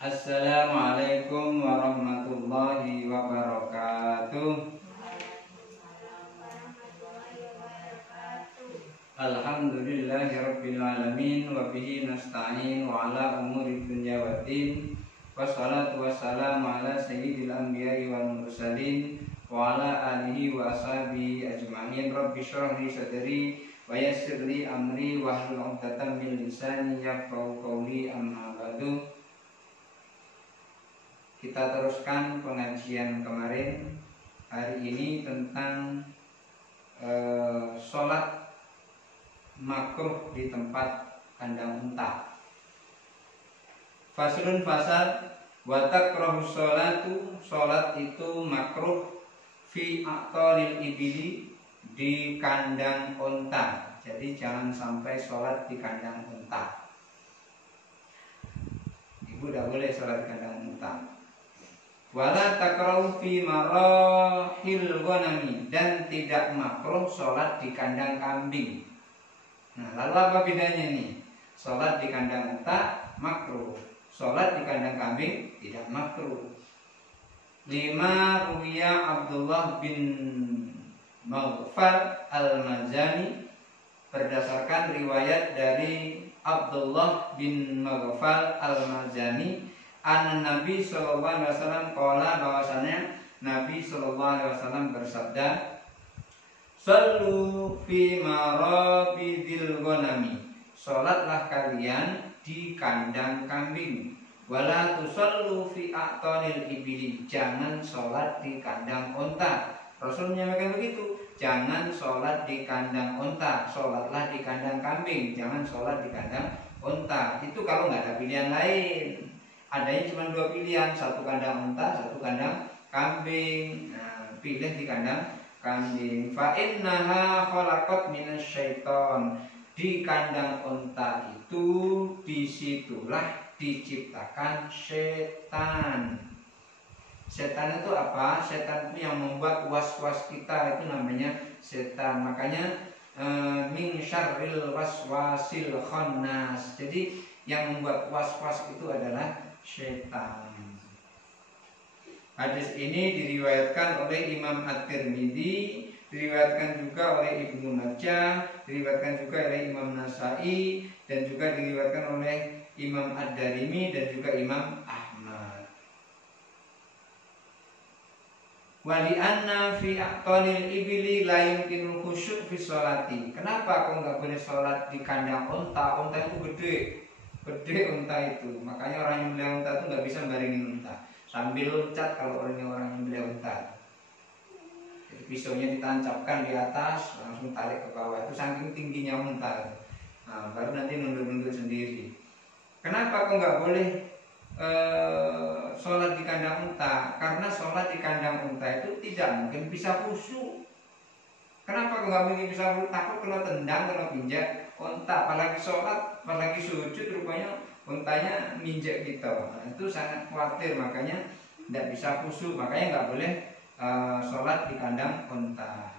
Assalamualaikum warahmatullahi wabarakatuh. Alhamdulillahi rabbil alamin wa bihi nasta'in wa ala umuri dunya waddin. Wassalatu wassalamu ala sayyidil anbiya'i wal mursalin wa ala alihi wa ashabihi ajma'in. Rabbi shrah li sadri wa yassir li amri wa hlul 'uqdatam min lisani yafqahu qawli, amma ba'du. Kita teruskan pengajian kemarin. Hari ini tentang sholat makruh di tempat kandang unta. Faslun fasal wa takrahu sholatu, sholat itu makruh fi aqtaril ibili, di kandang unta. Jadi jangan sampai sholat di kandang unta. Ibu tidak boleh sholat di kandang unta. Wala takrahu fi marahil ghanami, dan tidak makruh sholat di kandang kambing. Nah, lalu apa bedanya nih? Sholat di kandang unta makruh, sholat di kandang kambing tidak makruh. 5. Ruwiya Abdullah bin Maghfal al-Mazani, berdasarkan riwayat dari Abdullah bin Maghfal al-Mazani, Nabi sallallahu alaihi wasallam qala, bahwasanya Nabi sallallahu alaihi wasallam bersabda, "Shallu fi marabidil ghanami." Salatlah kalian di kandang kambing. Wala tusallu fi aqtanil ibili. Jangan salat di kandang unta. Rasul menyampaikan begitu. Jangan salat di kandang unta, salatlah di kandang kambing. Jangan salat di kandang unta. Itu kalau nggak ada pilihan lain. Adanya cuma 2 pilihan, satu kandang unta, satu kandang kambing. Nah, pilih di kandang kambing. Fa innaha khalaqat minasyaiton. Di kandang unta itu, disitulah diciptakan setan. Setan itu apa? Setan itu yang membuat was-was kita, itu namanya setan. Makanya min syarril waswasil khannas. Jadi yang membuat was-was itu adalah setan. Hadis ini diriwayatkan oleh Imam At-Tirmidzi, diriwayatkan juga oleh Ibnu Majah, diriwayatkan juga oleh Imam Nasai, dan juga diriwayatkan oleh Imam Ad-Darimi dan juga Imam Ahmad. Wa li anna fi aqtanil ibili la yumkinul khusyuk fi sholati. Kenapa kok nggak boleh sholat di kandang unta? Unta itu gede unta itu. Makanya orang yang beli unta itu nggak bisa baringin unta sambil loncat kalau orang yang beli unta. Jadi pisaunya ditancapkan di atas, langsung tarik ke bawah. Itu saking tingginya unta. Nah, baru nanti nunduk-nunduk sendiri. Kenapa kok nggak boleh sholat di kandang unta? Karena sholat di kandang unta itu tidak mungkin bisa khusyuk. Kenapa kok nggak mungkin bisa khusyuk? Takut kalau tendang, kalau pinjak unta, apalagi sholat, apalagi sujud, rupanya untanya minjak kita. Nah, itu sangat khawatir, makanya tidak bisa khusyuk. Makanya nggak boleh sholat di kandang unta.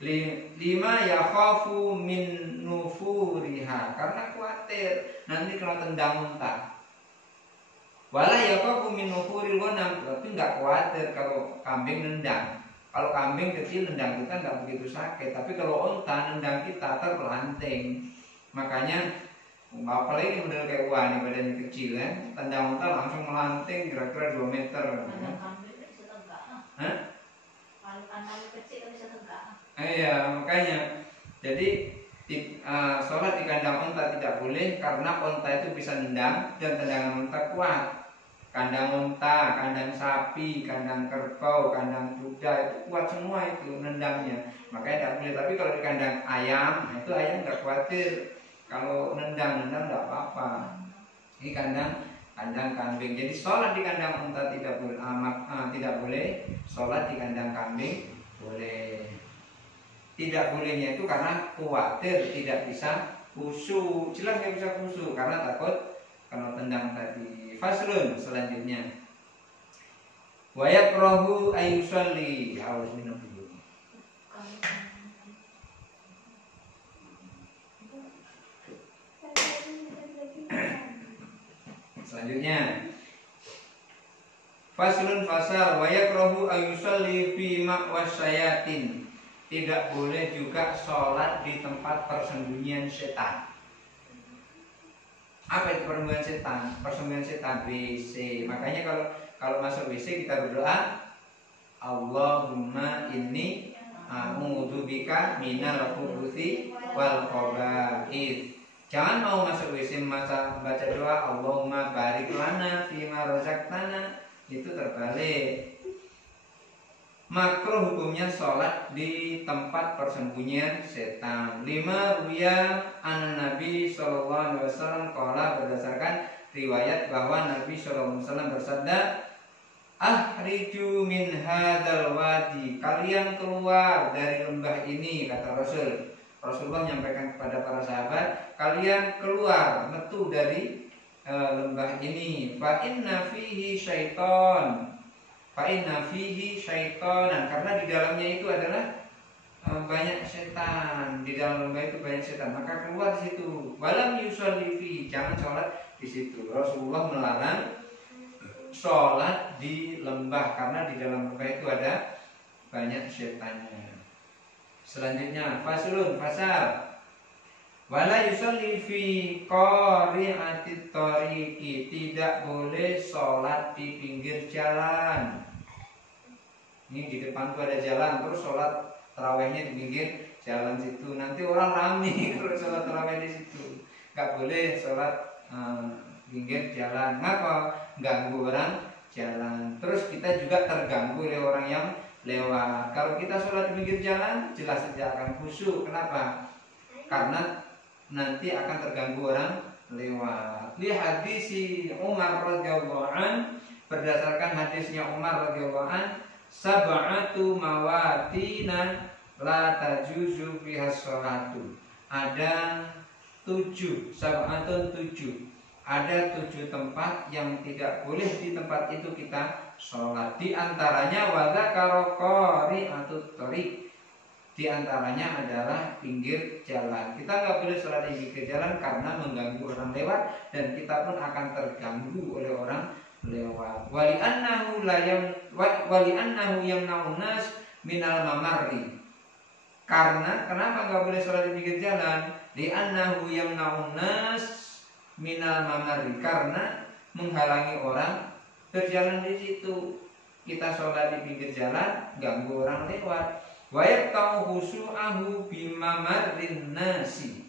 5. Yakhafu min nufuriha, karena khawatir nanti kalau tendang unta. Wala yakhafu min nufuril ghanam, tapi nggak khawatir kalau kambing nendang. Kalau kambing kecil nendang kita nggak begitu sakit, tapi kalau unta nendang kita terpelanting. Makanya apalagi model kayak wah nih badannya kecil ya, tendang unta langsung melanting kira-kira 2 meter. Kambing bisa tegak. Hah? Kalau kandang kecil bisa tegak. Iya, makanya jadi sholat di kandang unta tidak boleh, karena unta itu bisa nendang dan tendangan unta kuat. Kandang unta, kandang sapi, kandang kerbau, kandang kuda itu kuat semua itu nendangnya. Makanya tidak boleh. Tapi kalau di kandang ayam, itu ayam nggak khawatir. Kalau nendang nggak apa-apa. Ini kandang kambing. Jadi sholat di kandang unta tidak boleh. Tidak boleh. Sholat di kandang kambing boleh. Tidak bolehnya itu karena khawatir tidak bisa khusyuk. Jelas nggak bisa khusyuk karena takut kalau tendang tadi. Faslun selanjutnya. Wa yakrahu ayyusalli. Harus minum dulu. Selanjutnya, Faslun fasal wa yakrahu ayusalli fi ma'wasyayatin. Tidak boleh juga sholat di tempat persembunyian setan. Apa itu persembunyian setan? Persembunyian setan WC. Makanya kalau masuk WC kita berdoa, Allahumma inni a'udzubika minal khubuthi wal khaba'ith. Jangan mau masuk WC baca doa Allahumma barik lana fima razaqtana, itu terbalik. Makruh hukumnya sholat di tempat persembunyian setan. 5 ruya an Nabi sallallahu alaihi wasallam qala, berdasarkan riwayat bahwa Nabi sallallahu alaihi wasallam bersabda, "Ahriju min hadzal wadi." Kalian keluar dari lembah ini, kata Rasul. Rasulullah menyampaikan kepada para sahabat, kalian keluar, metu dari lembah ini. Fa inna fihi syaiton. Fa inna fihi syaitonan, karena di dalamnya itu adalah banyak setan. Di dalam lembah itu banyak setan, maka keluar di situ. Walam yusalli fihi, jangan sholat di situ. Rasulullah melarang sholat di lembah karena di dalam lembah itu ada banyak setannya. Selanjutnya faslun fasal wala yusalli fi qari'atit tariqi, tidak boleh sholat di pinggir jalan. Ini di depan tuh ada jalan, terus sholat tarawihnya di pinggir jalan situ. Nanti orang ramai kalau sholat tarawih di situ. Gak boleh sholat pinggir jalan. Ngapa? Ganggu orang jalan. Terus kita juga terganggu oleh orang yang lewat. Kalau kita sholat di pinggir jalan, jelas saja akan khusyuk. Kenapa? Karena nanti akan terganggu orang lewat. Li hadisi Umar radhiyallahu an, berdasarkan hadisnya Umar radhiyallahu an, sab'atu mawatina la tajuzu fiha sholatu. Ada 7, sab'atun 7. Ada 7 tempat yang tidak boleh di tempat itu kita sholat. Di antaranya wadzakara qari'atut thariq. Di antaranya adalah pinggir jalan. Kita nggak boleh sholat di pinggir jalan karena mengganggu orang lewat, dan kita pun akan terganggu oleh orang lewat. Wali annahu yamna'un nas minal mamarri. Karena kenapa nggak boleh sholat di pinggir jalan? Li annahu yamna'un nas minal mamarri, karena menghalangi orang berjalan di situ. Kita sholat di pinggir jalan, ganggu orang lewat. Wa yaqta'u khusyu'ahu bimamarrin nasi.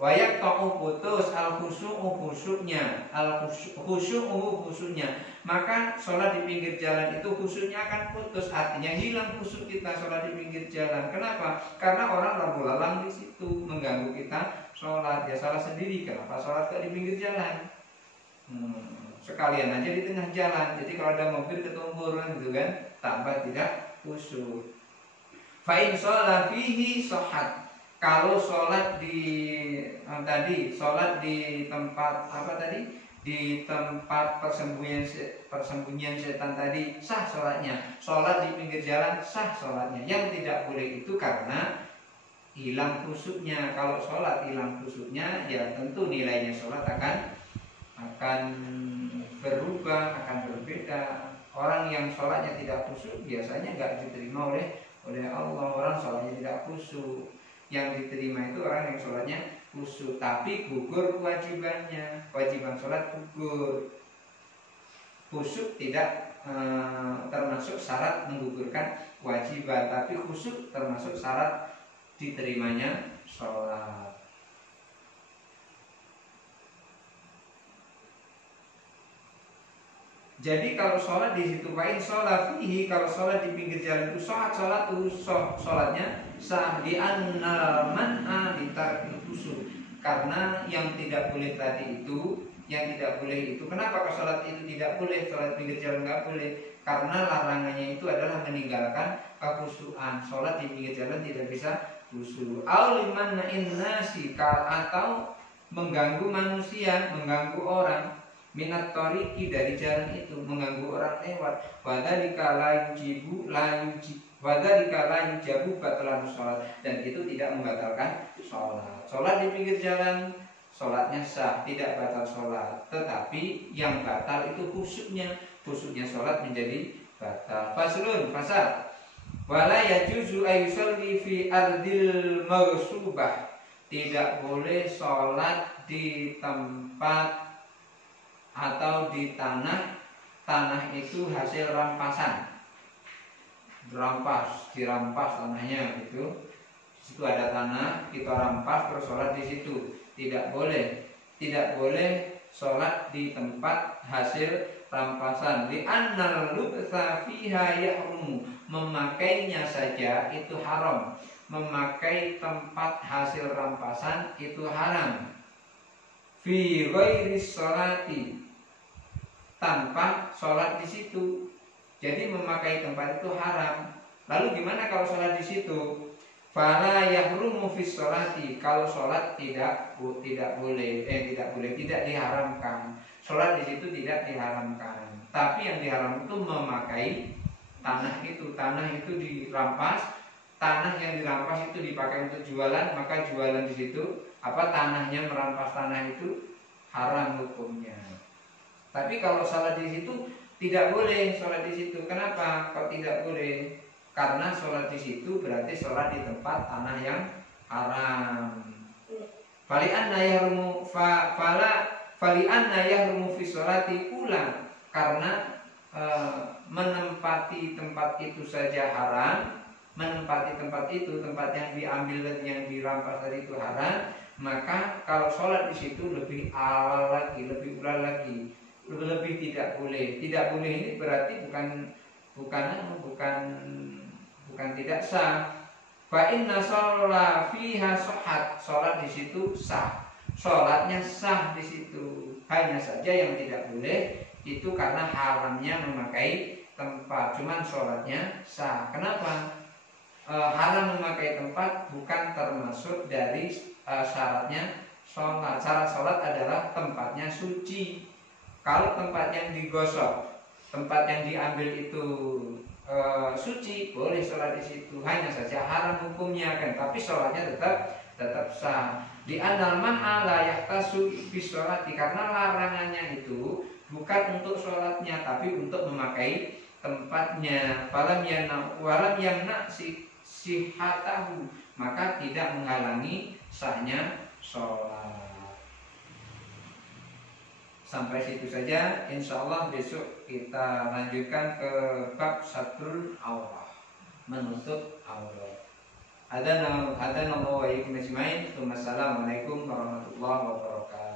Wa yaqta'u putus al-khusyu'u khusyuknya, al-khusyu'u khusyuknya. Maka sholat di pinggir jalan itu khusyuknya akan putus, artinya hilang khusyuk kita sholat di pinggir jalan. Kenapa? Karena orang lalu lalang di situ mengganggu kita sholat. Ya salah sendiri, kenapa sholat di pinggir jalan? Sekalian aja di tengah jalan. Jadi kalau ada mobil ketumbur gitu kan, tambah tidak khusyuk. Fa'in sholat fihi shohat. Kalau sholat di sholat di tempat apa tadi? Di tempat persembunyian setan tadi, sah sholatnya. Sholat di pinggir jalan, sah sholatnya. Yang tidak boleh itu karena hilang khusyuknya. Kalau sholat hilang khusyuknya, ya tentu nilainya sholat akan berubah, akan berbeda. Orang yang sholatnya tidak khusyuk biasanya nggak diterima oleh Allah. Orang sholatnya tidak khusyuk, yang diterima itu orang yang sholatnya khusyuk tapi gugur kewajibannya. Kewajiban sholat gugur. Khusyuk tidak termasuk syarat menggugurkan kewajiban, tapi khusyuk termasuk syarat diterimanya sholat. Jadi kalau sholat di situ, pain sholat fihi, kalau sholat di pinggir jalan itu sholatnya sah. Di annal man'a litarkil khusyuk, karena yang tidak boleh tadi itu, kenapa kalau sholat itu tidak boleh, sholat pinggir jalan nggak boleh? Karena larangannya itu adalah meninggalkan kekhusyukan. Sholat di pinggir jalan tidak bisa khusyuk. Auliman na'in nasi, atau mengganggu manusia, mengganggu orang. Minat toriki, dari jalan itu, mengganggu orang lewat. Wadzalika la yujabu batalan sholat, dan itu tidak membatalkan sholat. Sholat di pinggir jalan sholatnya sah, tidak batal sholat. Tetapi yang batal itu khusyuknya sholat menjadi batal. Faslun, fasal. Wala yajuzu ayyusalli fi ardil maghsubah. Tidak boleh sholat di tempat atau di tanah itu hasil rampasan. Dirampas tanahnya gitu. Di situ ada tanah, kita rampas terus sholat di situ. Tidak boleh sholat di tempat hasil rampasan. Li annal lubtha fiha yahrumu. Memakainya saja itu haram. Memakai tempat hasil rampasan itu haram. Fi ghairi sholati, tanpa sholat di situ. Jadi memakai tempat itu haram. Lalu gimana kalau sholat di situ? Fala yahrumu fi sholati. Kalau sholat tidak diharamkan. Sholat di situ tidak diharamkan. Tapi yang diharam itu memakai tanah itu. Tanah itu dirampas. Tanah yang dirampas itu dipakai untuk jualan, maka jualan di situ tanahnya merampas tanah itu haram hukumnya. Tapi kalau sholat di situ tidak boleh sholat di situ. Kenapa? Kok tidak boleh? Karena sholat di situ berarti sholat di tempat tanah yang haram. Fali'anna yahrumu fi sholati ulang. Karena menempati tempat itu saja haram. Menempati tempat yang diambil dan yang dirampas tadi itu haram, maka kalau sholat di situ lebih awal lagi, lebih ulang lagi, lebih tidak boleh. Tidak boleh ini berarti bukan tidak sah. Fa inna sholat fiha shohat, sholat di situ sah, sholatnya sah di situ. Hanya saja yang tidak boleh itu karena haramnya memakai tempat. Cuman sholatnya sah. Kenapa? Haram memakai tempat bukan termasuk dari syaratnya sholat. Syarat sholat adalah tempatnya suci. Kalau tempat yang digosok, tempat yang diambil itu suci, boleh sholat di situ. Hanya saja haram hukumnya kan, tapi sholatnya tetap sah. Di anal man'a la yahtasu fi sholati, karena larangannya itu bukan untuk sholatnya, tapi untuk memakai tempatnya. Walam yamna sihatahu, maka tidak menghalangi sahnya sholat. Sampai situ saja. Insya Allah besok kita lanjutkan ke bab satrul aurat, menutup aurat. Adana Allah wa iyyakum ajmain. Assalamualaikum warahmatullahi wabarakatuh.